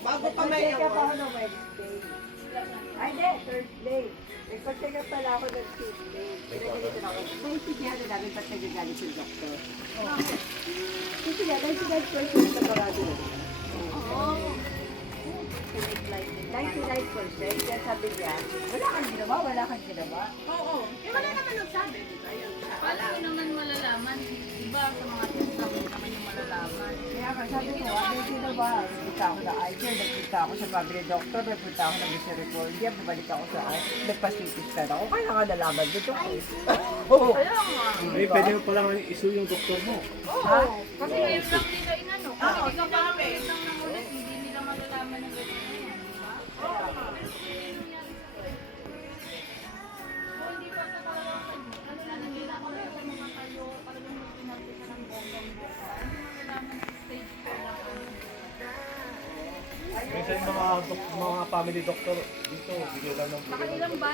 Bago pa may Nag-check up ako ng Wednesday. Ay, hindi, Thursday. Nagpa-check up pala ako ng Tuesday. Pinagalitan ako. Naintindihan na namin ba't nagagalit yung doktor. Kasi nga, 99% na parado. Oo. 99%. Kaya sabi niya, wala kang ginawa. Oo. Eh, wala naman nagsabi. Paano mo naman malalaman? Diba sa mga tinatawag naman yung malalaman? Kaya nga, sabi ko, ano yung ginawa? Nagpunta ako na Aiker, nagpunta ako sa family doctor, nagpunta ako ng misericordia, bumalik ako sa nagpa-CT scan ako. Kaya nga nalaman dito ko. Oo. Kaya nga. Eh, pwede mo pala issue yung doktor mo. Ha? Kasi ngayon lang nila inano. Kung hindi ka pa ulit lang ng ulit, hindi nila malalaman ng ganyan na yan. Diba? Oo. Kung hindi pa sa talagang ano na nila ko na sa mga tayo, talagang pinapisa ng bonggang-bongga. Ano malalaman sa stage 4 lang ano. Minsan yung mga family doctor dito, bigyan lang ng Nakailang ba